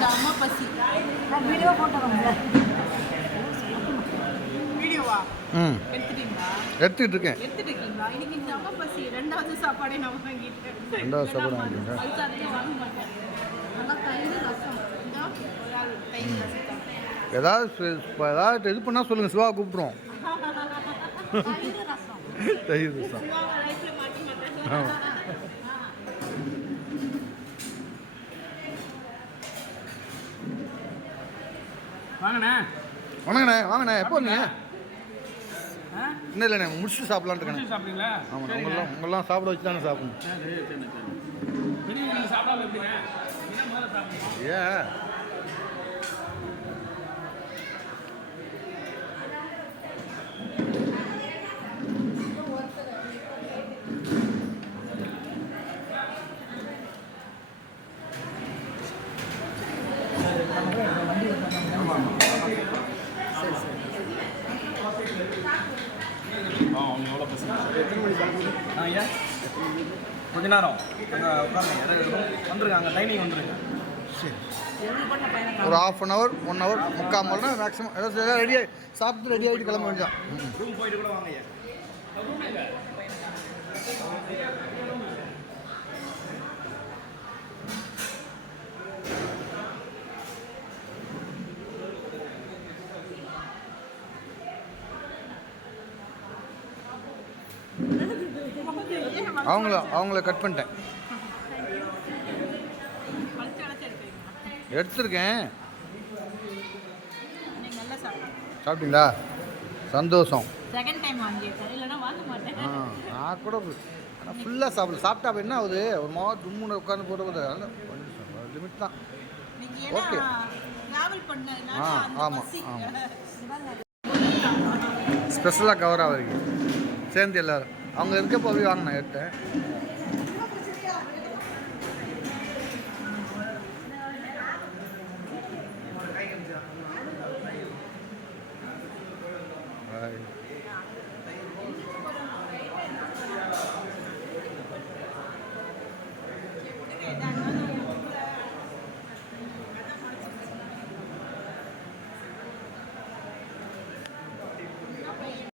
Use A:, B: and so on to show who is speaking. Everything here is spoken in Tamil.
A: செம்ம பசி.
B: நான் வீடியோ போட்டு வந்தேன்
A: வீடியோவா?
C: ம்.
A: எடுத்துட்டீங்களா?
C: எடுத்துக்கிட்டு இருக்கேன்.
A: எடுத்துட்டு இருக்கீங்களா இன்னைக்கு செம்ம பசி. ரெண்டாவது சாப்பாடே நான் வாங்கிட்டேன்
C: ரெண்டாவது சாப்பாடு வாங்கிட்டீங்களா?
A: அது வாங்க மாட்டேன். நல்லா தயிர் ரசம்.
C: ஏதாவது ஏதாவது இது பண்ணால் சொல்லுங்கள் சிவா கூப்பிட்ருவோம்
B: தயிர் ரசம்.
C: தயிர் ரசம். ஆமாம்
D: வாங்கண்ணே.
C: வணங்கண்ணே வாங்கண்ணே எப்போ வந்தீங்க? இன்னும் இல்லைண்ணே முடிச்சுட்டு
D: முடிச்சு சாப்பிட்டீங்களா?
C: ஆமாம் உங்களெல்லாம் உங்களெல்லாம் சாப்பிட வச்சு தானே சாப்பிடணும்.
D: சரி சரி சரி பெரியவங்க நீங்கள் சாப்பிடாம எப்படிங்க என்ன முதல்ல சாப்பிடணும்
C: ஏன்
D: ஆ அவங்க எவ்வளோ பசங்க ஆ ஐயா கொஞ்ச நேரம். அங்கே உட்காருங்க. வந்துருங்க. வந்துருங்க
C: ஒரு half an hour one hour முக்கால் மணி நேரம் மேக்ஸிமம் ஏதாவது ரெடி ஆகி சாப்பிட்டு ரெடி ஆகிட்டு கிளம்ப வேண்டாம்
D: ரூம் போயிட்டு கூட வாங்க
C: அவங்கள அவங்கள கட் பண்ணிட்டேன்? எடுத்திருக்கேன். சாப்பிட்டீங்களா? சந்தோஷம். நான் கூட ஆனால் ஃபுல்லாக சாப்பிடல. சாப்பிட்டா அப்ப என்ன ஆகுது? ஒரு மாதிரி தும்முன்னு உட்காந்து போட்டு லிமிட் தான்.
A: பண்ணதுனால
C: ஆ,
A: அந்த
C: ஆமா,
A: பசி.
C: ஆமா. ஸ்பெஷலாக கவர் ஆகுது சேர்ந்து எல்லாரும். அவங்க இருக்க போய் வாங்கினேன் எடுத்தேன் Bye.